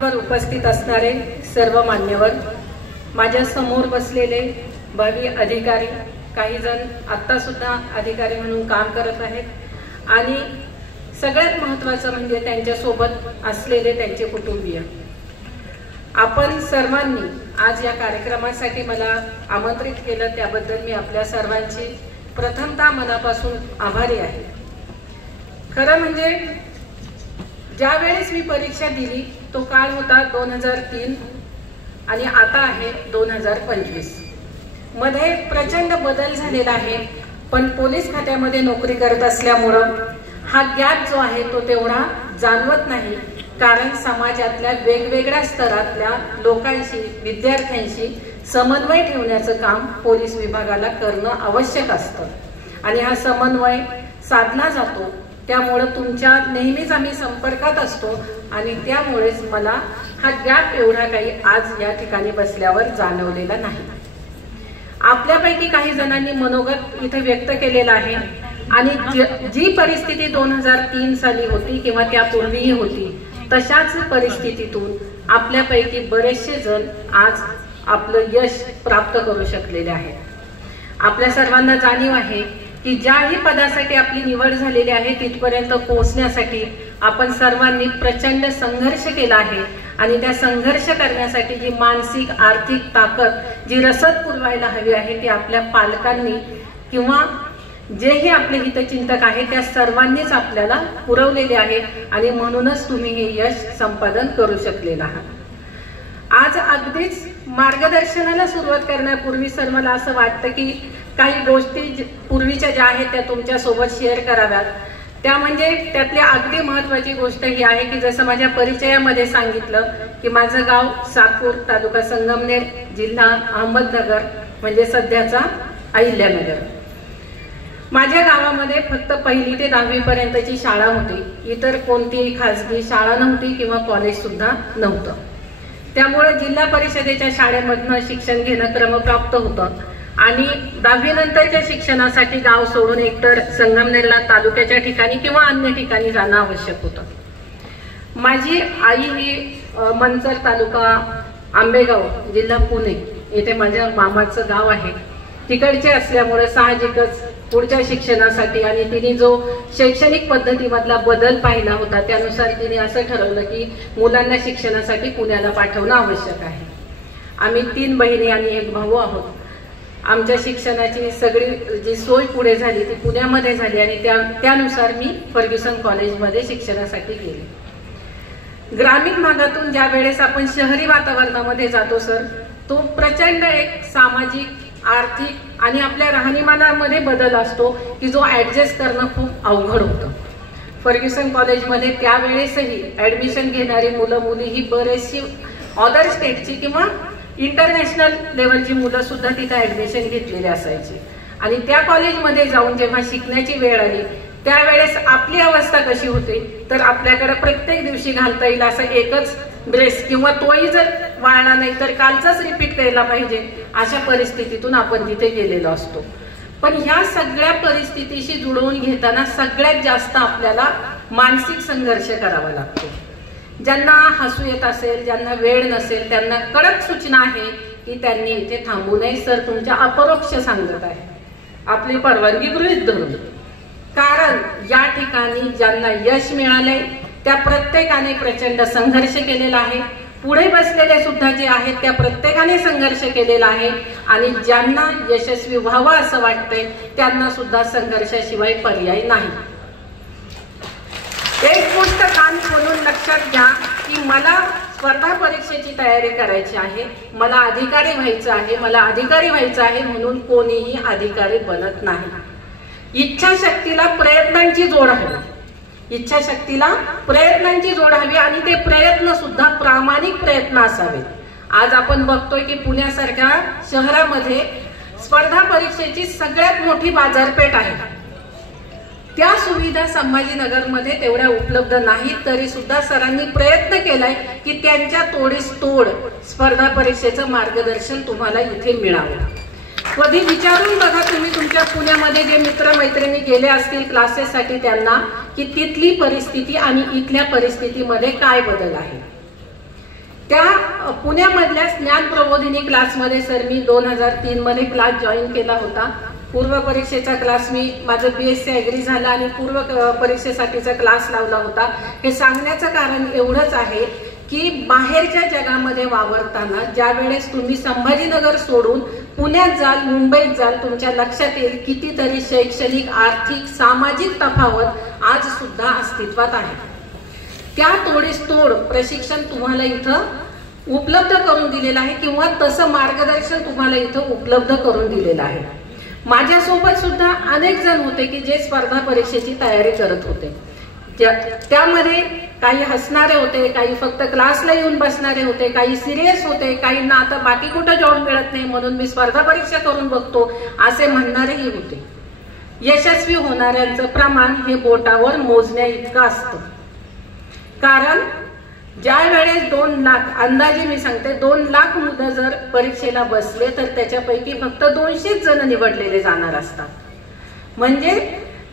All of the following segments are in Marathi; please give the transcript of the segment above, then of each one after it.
उपस्थित असणारे सर्व मान्यवर, माझ्या समोर बसलेले भावी अधिकारी, काही जण आता सुद्धा अधिकारी म्हणून काम करत आहेत आणि सगळ्यात महत्त्वाचं म्हणजे त्यांच्या सोबत असलेले त्यांचे कुटुंबीय, आपण सर्वांनी आज या कार्यक्रमासाठी मला आमंत्रित केलं त्याबद्दल मी आपल्या सर्वांची प्रथमतः मनापासून आभारी आहे। खरं म्हणजे ज्या वेळेस मी परीक्षा दिली तो काळ होता 2003 आणि आता आहे 2025। मध्ये प्रचंड बदल झालेला आहे, पण पोलीस खात्यामध्ये नोकरी करत असल्यामुळे हा गॅप जो आहे तो तेवढा जाणवत नाही, कारण समाजातल्या वेगवेगळ्या स्तरातल्या लोकांशी, विद्यार्थ्यांशी समन्वय ठेवण्याचं काम पोलीस विभागाला करणं आवश्यक असतं आणि हा समन्वय साधला जातो। त्यामुळे तुमच्या नेहमीच आम्ही संपर्कात असतो आणि त्यामुळेच मला हा गॅप एवढा काही आज या ठिकाणी बसल्यावर जाणवलेला नाही। आपल्यापैकी काही जणांनी मनोगत इथे व्यक्त केलेला आहे आणि जी परिस्थिती 2003 साली होती किंवा त्यापूर्वीही होती तशाच परिस्थितीतून आपल्यापैकी बरेचसे जण आज आपलं यश प्राप्त करू शकलेले आहेत। आपल्या सर्वांना जाणीव आहे की ज्याही पदासाठी आपली निवड झालेली आहे तिथपर्यंत पोहोचण्यासाठी आपण सर्वांनी प्रचंड संघर्ष केला आहे आणि त्या संघर्ष करण्यासाठी जी मानसिक आर्थिक ताकद जी रसद पुरवायला हवी आहे ती आपल्या पालकांनी किंवा जेही आपले हितचिंतक आहेत त्या सर्वांनीच आपल्याला पुरवलेले आहे आणि म्हणूनच तुम्ही हे यश संपादन करू शकलेला आहात। आज अगदीच मार्गदर्शनाला सुरुवात करण्यापूर्वी सर मला असं वाटतं की काही गोष्टी पूर्वीच्या ज्या आहेत त्या तुमच्या सोबत शेअर कराव्यात। त्या म्हणजे त्यातली अगदी महत्त्वाची गोष्ट ही आहे की जसं माझ्या परिचयामध्ये सांगितलं की माझं गाव साकूर, तालुका संगमनेर, जिल्हा अहमदनगर म्हणजे सध्याचा अहिल्यानगर। माझ्या गावामध्ये फक्त 1ली ते 10वी पर्यंतची शाळा होती, इतर कोणतीही खासगी शाळा नव्हती किंवा कॉलेज सुद्धा नव्हतं। त्यामुळे जिल्हा परिषदेच्या शाळेमधनं शिक्षण घेणं क्रमप्राप्त होतं आणि 10वी नंतरच्या शिक्षणासाठी गाव सोडून एकतर संगमनेरला तालुक्याच्या ठिकाणी किंवा अन्य ठिकाणी जाणं आवश्यक होतं। माझी आई ही मंचर तालुका आंबेगाव जिल्हा पुणे येथे माझ्या मामाचं गाव आहे, तिकडचे असल्यामुळे साहजिकच पुढच्या शिक्षणासाठी आणि तिने जो शैक्षणिक पद्धतीमधला बदल पाहिला होता त्यानुसार तिने असं ठरवलं की मुलांना शिक्षणासाठी पुण्याला पाठवणं आवश्यक आहे। आम्ही 3 बहिणी आणि 1 भाऊ आहोत। आमच्या शिक्षणाची सगळी जी सोय पुढे झाली ती पुण्यामध्ये झाली आणि त्यानुसार मी फर्ग्युसन कॉलेजमध्ये शिक्षणासाठी गेले। ग्रामीण भागातून ज्या वेळेस आपण शहरी वातावरणामध्ये जातो सर, तो प्रचंड एक सामाजिक, आर्थिक आणि आपल्या राहणीमानामध्ये बदल असतो की जो ऍडजस्ट करणं खूप अवघड होतं। फर्ग्युसन कॉलेजमध्ये त्यावेळेसही ऍडमिशन घेणारी मुलं मुली ही बरेचशी अदर स्टेटची किंवा इंटरनॅशनल लेवलची मुलं सुद्धा तिथे ऍडमिशन घेतलेले असायची आणि त्या कॉलेजमध्ये जाऊन जेव्हा शिकण्याची वेळ आली त्यावेळेस आपली अवस्था कशी होती तर आपल्याकडे प्रत्येक दिवशी घालता येईल असं एकच ड्रेस किंवा तोही जर वाळला नाही तर कालचाच रिपीट करायला पाहिजे, अशा परिस्थितीतून आपण तिथे गेलेलो असतो। पण ह्या सगळ्या परिस्थितीशी जुळवून घेताना सगळ्यात जास्त आपल्याला मानसिक संघर्ष करावा लागतो। ज्यांना हसू येत असेल, ज्यांना वेळ नसेल त्यांना कडक सूचना आहे की त्यांनी इथे थांबू नये। सर तुमच्या अपरोक्ष सांगत आहे, आपली परवानगी गृहीत धरून, कारण या ठिकाणी ज्यांना यश मिळाले त्या प्रत्येकाने प्रचंड संघर्ष केलेला आहे। पुढे बसलेले सुद्धा जे आहेत त्या प्रत्येकाने संघर्ष केलेला आहे आणि ज्यांना यशस्वी व्हावं असं वाटतंय त्यांना सुद्धा संघर्षाशिवाय पर्याय नाही। एक गोष्ट कान खोलून लक्षात घ्या की मला स्पर्धा परीक्षेची तयारी करायची आहे, मला अधिकारी व्हायचं आहे, मला अधिकारी व्हायचं आहे म्हणून कोणीही अधिकारी बनत नाही। इच्छाशक्तीला प्रयत्नांची जोड हवी, इच्छाशक्तीला प्रयत्नांची जोड हवी आणि ते प्रयत्न सुद्धा प्रामाणिक प्रयत्न असावेत। आज आपण बघतोय की पुण्यासारख्या शहरामध्ये स्पर्धा परीक्षेची सगळ्यात मोठी बाजारपेठ आहे, त्या सुविधा संभाजीनगरमध्ये तेवढ्या उपलब्ध नाहीत, तरी सुद्धा सरांनी प्रयत्न केलाय की त्यांच्या तोडीस तोड स्पर्धा परीक्षेचं मार्गदर्शन तुम्हाला इथे मिळावं। कधी विचारून बघा तुम्ही तुमच्या पुण्यामध्ये जे मित्रमैत्रिणी गेले असतील क्लासेससाठी त्यांना की तिथली परिस्थिती आणि इथल्या परिस्थितीमध्ये काय बदल आहे। त्या पुण्यामधल्या ज्ञान प्रबोधिनी क्लासमध्ये सर मी 2003 मध्ये क्लास जॉईन केला होता. पूर्व परीक्षेचा क्लास मी माझं BSc ॲग्री झालं आणि पूर्व परीक्षेसाठीचा क्लास लावला होता. हे सांगण्याचं कारण एवढंच आहे की बाहेरच्या जगामध्ये वावरताना ज्या वेळेस तुम्ही संभाजीनगर सोडून पुण्यात जाल, मुंबईत जाल, तुमच्या लक्षात येईल कितीतरी शैक्षणिक, आर्थिक, सामाजिक तफावत आज सुद्धा अस्तित्वात आहे. त्या तोडीस तोड प्रशिक्षण तुम्हाला इथं उपलब्ध करून दिलेलं आहे किंवा तसं मार्गदर्शन तुम्हाला इथं उपलब्ध करून दिलेलं आहे. माझ्यासोबत सुद्धा अनेक जण होते की जे स्पर्धा परीक्षेची तयारी करत होते. त्यामध्ये काही हसणारे होते, काही फक्त क्लासला येऊन बसणारे होते, काही सिरियस होते, काहींना आता बाकी कुठं जॉब मिळत नाही म्हणून मी स्पर्धा परीक्षा करून बघतो असे म्हणणारेही होते. यशस्वी होणाऱ्यांचं प्रमाण हे बोटावर मोजण्या इतकं असतं. कारण ज्या वेळेस 2 लाख अंदाजे मी सांगते 2 लाख मुलं जर परीक्षेला बसले तर त्याच्यापैकी फक्त 200 जण निवडलेले जाणार असतात. म्हणजे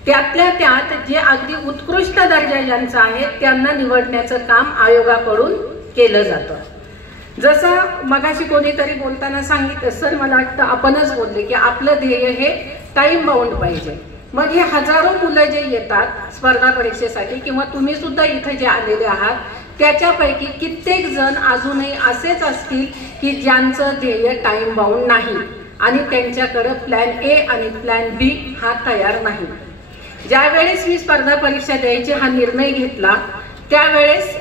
त्यातल्या त्यात जे अगदी उत्कृष्ट दर्जा ज्यांचा आहे त्यांना निवडण्याचं काम आयोगाकडून केलं जातं. जसं मगाशी कोणीतरी बोलताना सांगितलं, सर मला वाटतं आपणच बोलले की आपलं ध्येय हे टाइम बाउंड पाहिजे. मग हे हजारो मुलं जे येतात स्पर्धा परीक्षेसाठी किंवा तुम्ही सुद्धा इथे जे आलेले आहात त्याच्यापैकी कित्येक जण अजूनही असेच असतील की ज्यांचं ध्येय टाइम बाउंड नाही आणि त्यांच्याकडे प्लॅन ए आणि प्लॅन बी हा तयार नाही. ज्यावेळेस मी स्पर्धा परीक्षा द्यायची हा निर्णय घेतला त्यावेळेस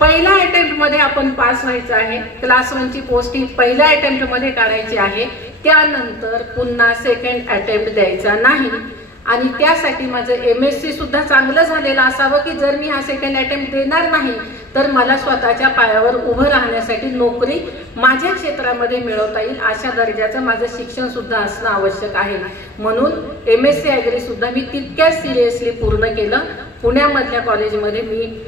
पहिल्या अटेम्प्ट मध्ये आपण पास व्हायचं आहे. क्लास 1 ची पोस्ट ही पहिल्या अटेम्प्ट मध्ये काढायची आहे. त्यानंतर पुन्हा सेकंड अटेम्प्ट द्यायचा नाही आणि त्यासाठी माझं MSc सुद्धा चांगलं झालेलं असावं की जर मी हा सेकंड अटेम्प्ट देणार नाही तर मला स्वतःच्या पायावर उभं राहण्यासाठी नोकरी माझ्या क्षेत्रामध्ये मिळवता येईल अशा दर्जाचं माझं शिक्षण सुद्धा असणं आवश्यक आहे. म्हणून MSc ॲग्री सुद्धा मी तितक्याच सिरियसली पूर्ण केलं. पुण्यामधल्या कॉलेजमध्ये मी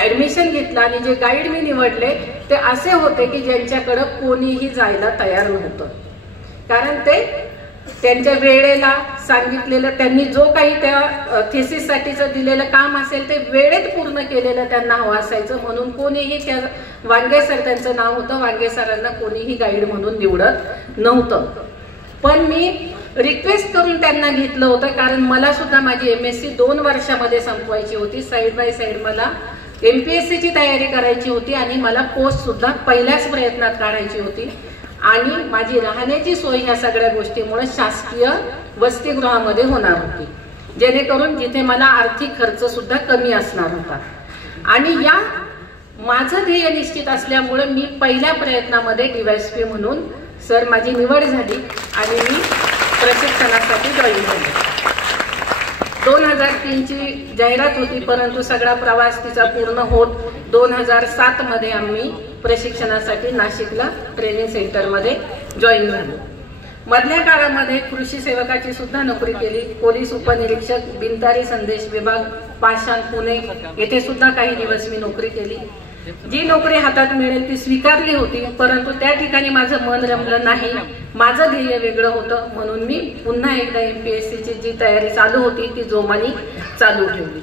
ऍडमिशन घेतलं आणि जे गाईड मी निवडले ते असे होते की ज्यांच्याकडे कोणीही जायला तयार नव्हतं. कारण ते त्यांच्या वेळेला सांगितलेलं त्यांनी जो काही त्या थेसिससाठीचं दिलेलं काम असेल ते वेळेत पूर्ण केलेलं त्यांना हवं असायचं. म्हणून कोणीही त्या वांगे सर त्यांचं नाव होतं, वांगे सरांना कोणीही गाईड म्हणून निवडत नव्हतं. पण मी रिक्वेस्ट करून त्यांना घेतलं होतं कारण मला सुद्धा माझी MSc 2 वर्षामध्ये संपवायची होती. साईड बाय साईड मला MPSC ची तयारी करायची होती आणि मला पोस्ट सुद्धा पहिल्याच प्रयत्नात काढायची होती. आणि माझी राहण्याची सोय ह्या सगळ्या गोष्टीमुळे शासकीय वसतिगृहामध्ये होणार होती जेणेकरून जिथे मला आर्थिक खर्च सुद्धा कमी असणार होता. आणि या माझं ध्येय निश्चित असल्यामुळे मी पहिल्या प्रयत्नामध्ये DYSP म्हणून सर माझी निवड झाली आणि मी प्रशिक्षणासाठी जॉईन झाले. 2003 ची जाहिरात होती परंतु सगळा प्रवास तिचा पूर्ण होत 2007 मध्ये आम्ही प्रशिक्षणासाठी नाशिकला ट्रेनिंग सेंटरमध्ये जॉईन झालो. मधल्या काळामध्ये कृषी सेवकाची सुद्धा नोकरी केली. पोलीस उपनिरीक्षक, बिनतारी संदेश विभाग, पाषाण, पुणे येथे सुद्धा काही दिवस मी नोकरी केली. जी नोकरी हातात मिळेल ती स्वीकारली होती परंतु त्या ठिकाणी माझं मन रमलं नाही. माझं ध्येय वेगळं होतं म्हणून मी पुन्हा एकदा MPSC ची जी तयारी चालू होती ती जोमाने चालू ठेवली.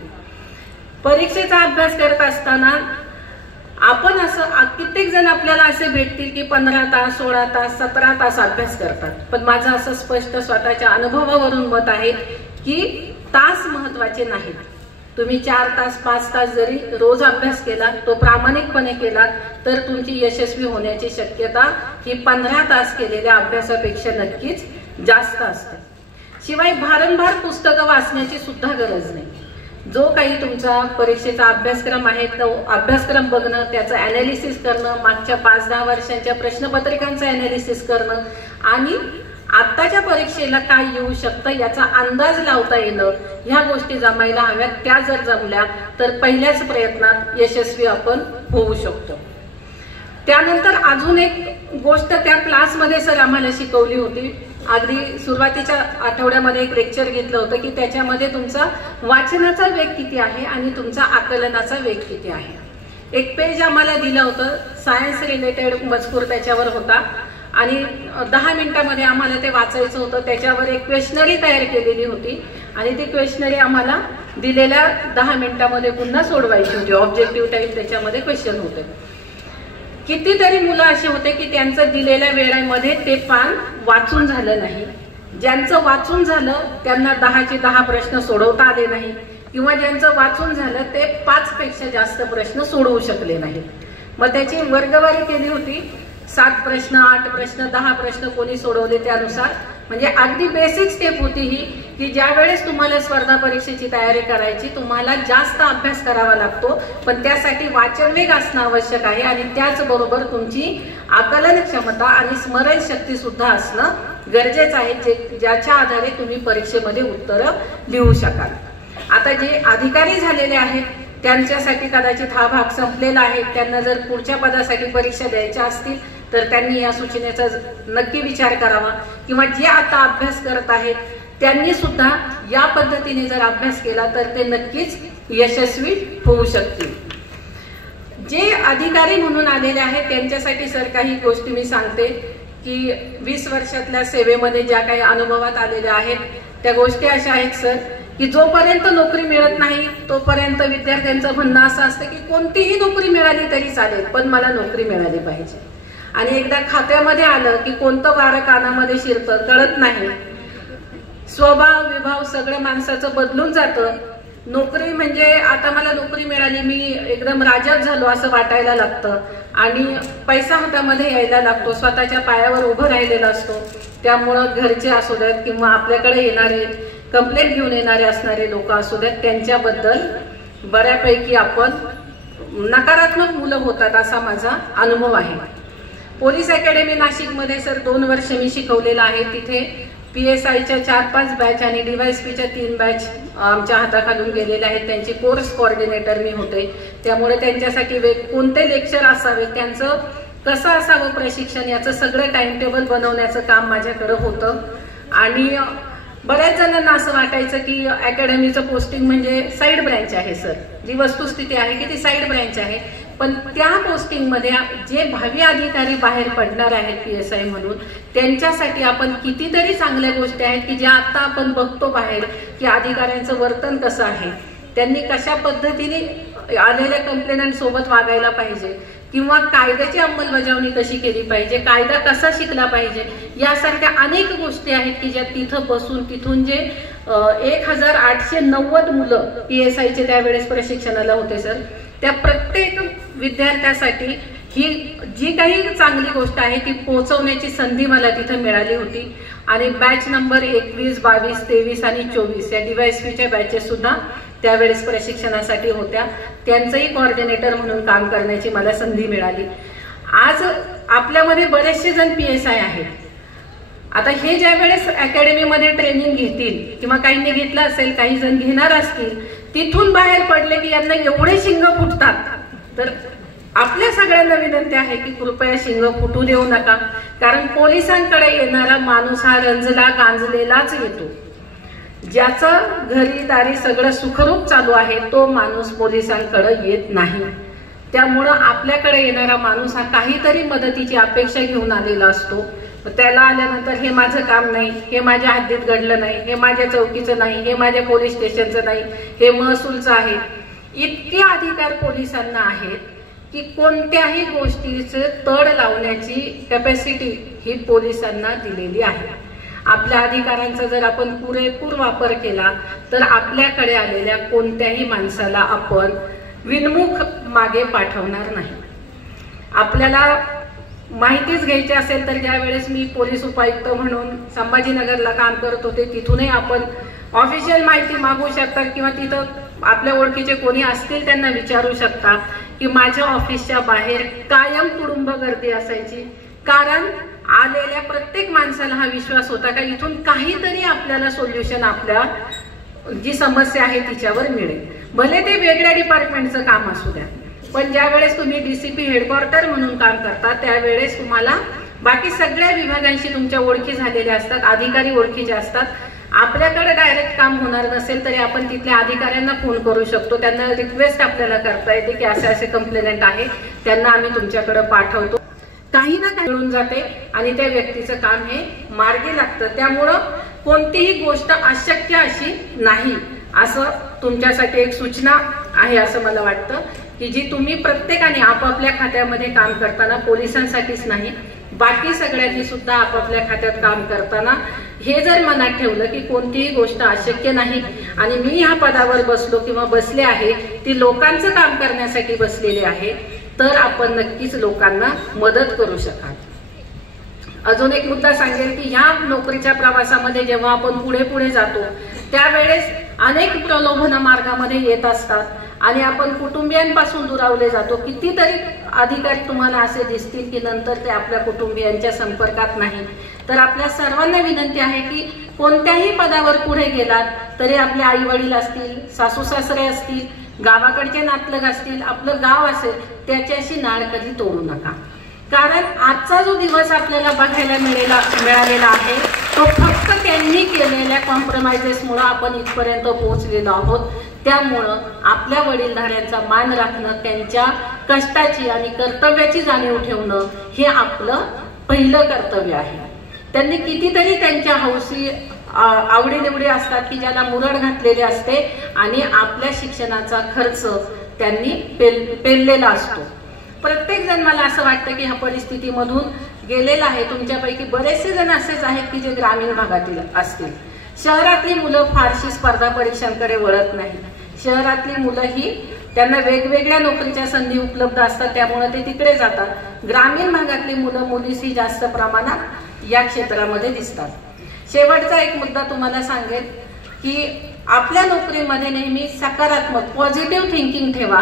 परीक्षेचा अभ्यास करत असताना आपण असं कित्येक जण आपल्याला असे भेटतील की 15 तास, 16 तास, 17 तास अभ्यास करतात. पण माझं असं स्पष्ट स्वतःच्या अनुभवावरून मत आहे की तास महत्वाचे नाहीत. तुम्ही 4 तास 5 तास जरी रोज अभ्यास केला तो प्रामाणिकपणे केला तर तुमची यशस्वी होण्याची शक्यता ही 15 तास केलेल्या अभ्यासापेक्षा नक्कीच जास्त असते. शिवाय भारंभार पुस्तकं वाचण्याची सुद्धा गरज नाही. जो काही तुमचा परीक्षेचा अभ्यासक्रम आहे तो अभ्यासक्रम बघणं, त्याचं अनालिसिस करणं, मागच्या 5-10 वर्षांच्या प्रश्नपत्रिकांचं अनालिसिस करणं आणि आत्ताच्या परीक्षेला काय येऊ शकतं याचा अंदाज लावता येणं ह्या गोष्टी जमायला हव्यात. त्या जर जमल्या तर पहिल्याच प्रयत्नात यशस्वी आपण होऊ शकतो. त्यानंतर अजून एक गोष्ट त्या क्लासमध्ये सर आम्हाला शिकवली होती. अगदी सुरुवातीच्या आठवड्यामध्ये एक लेक्चर घेतलं होतं की त्याच्यामध्ये तुमचा वाचनाचा वेग किती आहे आणि तुमचा आकलनाचा वेग किती आहे. एक पेज आम्हाला दिलं होतं, सायन्स रिलेटेड मजकूर त्याच्यावर होता आणि 10 मिनिटांमध्ये आम्हाला ते वाचायचं होतं. त्याच्यावर एक क्वेश्चनरी तयार केलेली होती आणि ती क्वेश्चनरी आम्हाला दिलेल्या 10 मिनिटांमध्ये पुन्हा सोडवायची होती. ऑब्जेक्टिव्ह टाईप त्याच्यामध्ये क्वेश्चन होते. कितीतरी मुलं असे होते की त्यांचं दिलेल्या वेळेमध्ये ते पान वाचून झालं नाही. ज्यांचं वाचून झालं त्यांना 10चे 10 प्रश्न सोडवता आले नाही, किंवा ज्यांचं वाचून झालं ते 5 पेक्षा जास्त प्रश्न सोडवू शकले नाही. मग त्याची वर्गवारी केली होती. 7 प्रश्न, 8 प्रश्न, 10 प्रश्न कोणी सोडवले त्यानुसार. म्हणजे अगदी बेसिक स्टेप होती ही, की ज्या वेळेस तुम्हाला स्पर्धा परीक्षेची तयारी करायची तुम्हाला जास्त अभ्यास करावा लागतो, पण त्यासाठी वाचन वेग असणं आवश्यक आहे आणि त्याचबरोबर तुमची आकलन क्षमता आणि स्मरणशक्ती सुद्धा असणं गरजेचं आहे, ज्याच्या आधारे तुम्ही परीक्षेमध्ये उत्तरं लिहू शकाल. आता जे अधिकारी झालेले आहेत त्यांच्यासाठी कदाचित हा भाग संपलेला आहे. त्यांना जर पुढच्या पदासाठी परीक्षा द्यायच्या असतील तर त्यांनी या सूचनेचा नक्की विचार करावा, किंवा जे आता अभ्यास करत आहेत त्यांनी सुद्धा या पद्धतीने जर अभ्यास केला तर ते नक्कीच यशस्वी होऊ शकतील. जे अधिकारी म्हणून आलेले आहेत त्यांच्यासाठी सर काही गोष्टी मी सांगते की 20 वर्षातल्या सेवेमध्ये ज्या काही अनुभवात आलेल्या आहेत त्या गोष्टी अशा आहेत सर, की जोपर्यंत नोकरी मिळत नाही तोपर्यंत विद्यार्थ्यांचं म्हणणं असं असतं की कोणतीही नोकरी मिळाली तरी चालेल पण मला नोकरी मिळाली पाहिजे. आणि एकदा खात्यामध्ये आलं की कोणतं वारं कानामध्ये शिरतं कळत नाही. स्वभाव विभाव सगळं माणसाचं बदलून जातं. नोकरी म्हणजे आता मला नोकरी मिळाली मी एकदम राजाच झालो असं वाटायला लागतं आणि पैसा हातामध्ये यायला लागतो, स्वतःच्या पायावर उभं राहिलेला असतो. त्यामुळं घरचे असू द्यात किंवा आपल्याकडे येणारे कंप्लेंट घेऊन येणारे असणारे लोक असू द्यात त्यांच्याबद्दल बऱ्यापैकी आपण नकारात्मक मुलं होतात असा माझा अनुभव आहे. पोलीस अकॅडमी नाशिकमध्ये सर 2 वर्ष मी शिकवलेलं आहे. तिथे PSIच्या 4-5 बॅच आणि DYSPच्या 3 बॅच आमच्या हाताखालून गेलेल्या आहेत. त्यांची कोर्स कोऑर्डिनेटर मी होते. त्यामुळे त्यांच्यासाठी कोणते लेक्चर असावे, त्यांचं कसं असावं प्रशिक्षण, याचं सगळं टाइम टेबल बनवण्याचं काम माझ्याकडे होतं. आणि बऱ्याच जणांना असं वाटायचं की अकॅडमीचं पोस्टिंग म्हणजे साईड ब्रँच आहे सर. जी वस्तुस्थिती आहे की ती साईड ब्रँच आहे, पण त्या पोस्टिंगमध्ये जे भावी अधिकारी बाहेर पडणार आहेत PSI म्हणून त्यांच्यासाठी आपण कितीतरी चांगल्या गोष्टी आहेत की ज्या आता आपण बघतो बाहेर, की अधिकाऱ्यांचं वर्तन कसं आहे, त्यांनी कशा पद्धतीने आलेल्या कंप्लेंट सोबत वागायला पाहिजे, किंवा कायद्याची अंमलबजावणी कशी केली पाहिजे, कायदा कसा शिकला पाहिजे, यासारख्या अनेक गोष्टी आहेत की ज्या तिथं बसून तिथून जे 1890 मुलं PSIचे त्यावेळेस प्रशिक्षणाला होते सर, त्या प्रत्येक विद्यार्थ्यासाठी ही जी काही चांगली गोष्ट आहे ती पोहोचवण्याची संधी मला तिथं मिळाली होती. आणि बॅच नंबर 21, 22, 23 आणि 24 या DYSPच्या बॅचेस सुद्धा त्यावेळेस प्रशिक्षणासाठी होत्या. त्यांचंही कोऑर्डिनेटर म्हणून काम करण्याची मला संधी मिळाली. आज आपल्यामध्ये बरेचसे जण PSI आहेत. आता हे ज्या वेळेस अकॅडमीमध्ये ट्रेनिंग घेतील किंवा काहींनी घेतलं असेल, काही जण घेणार असतील, तिथून बाहेर पडले की यांना एवढे शिंग फुटतात. तर आपल्या सगळ्यांना विनंती आहे की कृपया शिंग फुटू देऊ नका, कारण पोलिसांकडे येणारा माणूस हा रंजला गांजलेलाच येतो. ज्याचं घरी दारी सगळं सुखरूप चालू आहे तो माणूस पोलिसांकडे येत नाही. त्यामुळं आपल्याकडे येणारा माणूस हा काहीतरी मदतीची अपेक्षा घेऊन आलेला असतो. त्याला आल्यानंतर हे माझं काम नाही, हे माझ्या हद्दीत घडलं नाही, हे माझ्या चौकीचं नाही, हे माझ्या पोलीस स्टेशनचं नाही, हे महसूलचं आहे. इतके अधिकार पोलिसांना आहेत की कोणत्याही गोष्टीचं तड लावण्याची कॅपॅसिटी ही पोलिसांना दिलेली आहे. आपल्या अधिकारांचा जर आपण पुरेपूर वापर केला तर आपल्याकडे आलेल्या कोणत्याही माणसाला आपण विनमुख मागे पाठवणार नाही. आपल्याला माहितीच घ्यायची असेल तर ज्या वेळेस मी पोलीस उपायुक्त म्हणून संभाजीनगरला काम करत होते तिथूनही आपण ऑफिशियल माहिती मागू शकता, किंवा तिथं आपल्या ओळखीचे कोणी असतील त्यांना विचारू शकता की माझ्या ऑफिसच्या बाहेर कायम तुडुंब गर्दी असायची. कारण आलेल्या प्रत्येक माणसाला हा विश्वास होता का इथून काहीतरी आपल्याला सोल्युशन आपल्या जी समस्या आहे तिच्यावर मिळेल. भले ते वेगळ्या डिपार्टमेंटचं काम असू द्या, पण ज्या वेळेस तुम्ही DCP हेडक्वार्टर म्हणून काम करता त्यावेळेस तुम्हाला बाकी सगळ्या विभागांशी तुमच्या ओळखी झालेल्या असतात, अधिकारी ओळखीचे असतात. आपल्याकडे डायरेक्ट काम होणार नसेल तरी आपण तिथल्या अधिकाऱ्यांना फोन करू शकतो, त्यांना रिक्वेस्ट आपल्याला करता येते की असे असे कंप्लेंट आहे, त्यांना आम्ही तुमच्याकडे पाठवतो. काही ना काही मिळून जाते आणि त्या व्यक्तीचं काम हे मार्गी लागतं. त्यामुळं कोणतीही गोष्ट अशक्य अशी नाही, असं तुमच्यासाठी एक सूचना आहे असं मला वाटतं की जी तुम्ही प्रत्येकाने आपापल्या खात्यामध्ये काम करताना, पोलिसांसाठीच नाही बाकी सगळ्यांनी सुद्धा आपापल्या खात्यात काम करताना हे जर मनात ठेवलं की कोणतीही गोष्ट अशक्य नाही आणि मी ह्या पदावर बसलो किंवा बसले आहे ती लोकांचं काम करण्यासाठी बसलेले आहे, तर आपण नक्कीच लोकांना मदत करू शकाल. अजून एक मुद्दा सांगेल की ह्या नोकरीच्या प्रवासामध्ये जेव्हा आपण पुढे पुढे जातो त्यावेळेस अनेक प्रलोभन मार्गामध्ये येत असतात आणि आपण कुटुंबियांपासून दुरावले जातो. कितीतरी अधिकारी तुम्हाला असे दिसतील की नंतर ते आपल्या कुटुंबियांच्या संपर्कात नाही. तर आपल्या सर्वांना विनंती आहे की कोणत्याही पदावर पुढे गेलात तरी आपले आई वडील असतील, सासू सासरे असतील, गावाकडचे नातलग असतील, आपलं गाव असेल, त्याच्याशी नाळ कधी तोडू नका. कारण आजचा जो दिवस आपल्याला बघायला मिळालेला आहे तो फक्त त्यांनी केलेल्या कॉम्प्रोमाइजेसमुळे आपण इथपर्यंत पोहोचलेलो आहोत. त्यामुळं आपल्या वडीलधाऱ्यांचा मान राखणं, त्यांच्या कष्टाची आणि कर्तव्याची जाणीव ठेवणं हे आपलं पहिलं कर्तव्य आहे. त्यांनी कितीतरी त्यांच्या हौसी आवडीनिवडी असतात की ज्याला मुरड घातलेली असते आणि आपल्या शिक्षणाचा खर्च त्यांनी पेललेला असतो. प्रत्येक जण मला असं वाटतं की ह्या परिस्थितीमधून गेलेला आहे. तुमच्यापैकी बरेचसे जण असेच आहेत की जे ग्रामीण भागातील असतील. शहरातली मुलं फारशी स्पर्धा परीक्षांकडे वळत नाही. शहरातली मुलं ही त्यांना वेगवेगळ्या नोकरीच्या संधी उपलब्ध असतात त्यामुळे ते तिकडे जातात. ग्रामीण भागातली मुलं मुलीही जास्त प्रमाणात या क्षेत्रामध्ये दिसतात. शेवटचा एक मुद्दा तुम्हाला सांगेल की आपल्या नोकरीमध्ये नेहमी सकारात्मक पॉझिटिव्ह थिंकिंग ठेवा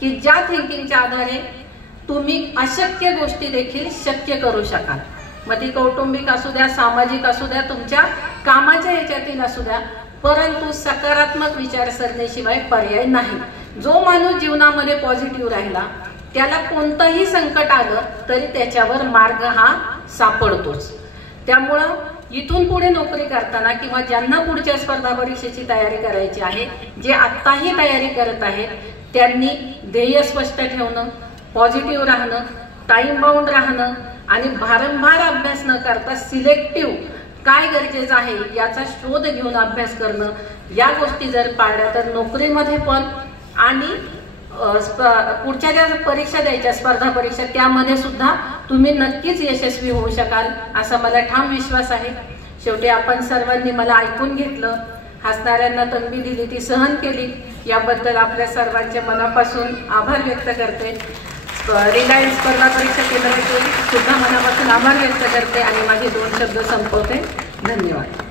की ज्या थिंकिंगच्या आधारे तुम्ही अशक्य गोष्टी देखील शक्य करू शकाल. मग ती कौटुंबिक असू द्या, सामाजिक असू द्या, तुमच्या कामाच्या ह्याच्यातील असू द्या, परंतु सकारात्मक विचारसरणीशिवाय पर्याय नाही. जो माणूस जीवनामध्ये पॉझिटिव्ह राहिला त्याला कोणतंही संकट आलं तरी त्याच्यावर मार्ग हा सापडतोच. त्यामुळं इथून पुढे नोकरी करताना किंवा ज्यांना पुढच्या स्पर्धा परीक्षेची तयारी करायची आहे, जे आत्ताही तयारी करत आहेत, त्यांनी ध्येय स्पष्ट ठेवणं, पॉझिटिव्ह राहणं, टाइम बाउंड राहणं आणि भारंभार अभ्यास न करता सिलेक्टिव्ह काय गरजेचं आहे याचा शोध घेऊन अभ्यास करणं, या गोष्टी जर पाळल्या तर नोकरीमध्ये पण आणि पुढच्या ज्या परीक्षा द्यायच्या स्पर्धा परीक्षा त्यामध्ये सुद्धा तुम्ही नक्कीच यशस्वी होऊ शकाल असा मला ठाम विश्वास आहे. शेवटी आपण सर्वांनी मला ऐकून घेतलं, हसणाऱ्यांना तंबी दिली, ती सहन केली, याबद्दल आपल्या सर्वांच्या मनापासून आभार व्यक्त करते. रिलायन्स स्पर्धा परीक्षा केंद्रातून सुद्धा मनापासून आभार व्यक्त करते आणि माझे 2 शब्द संपवते. धन्यवाद.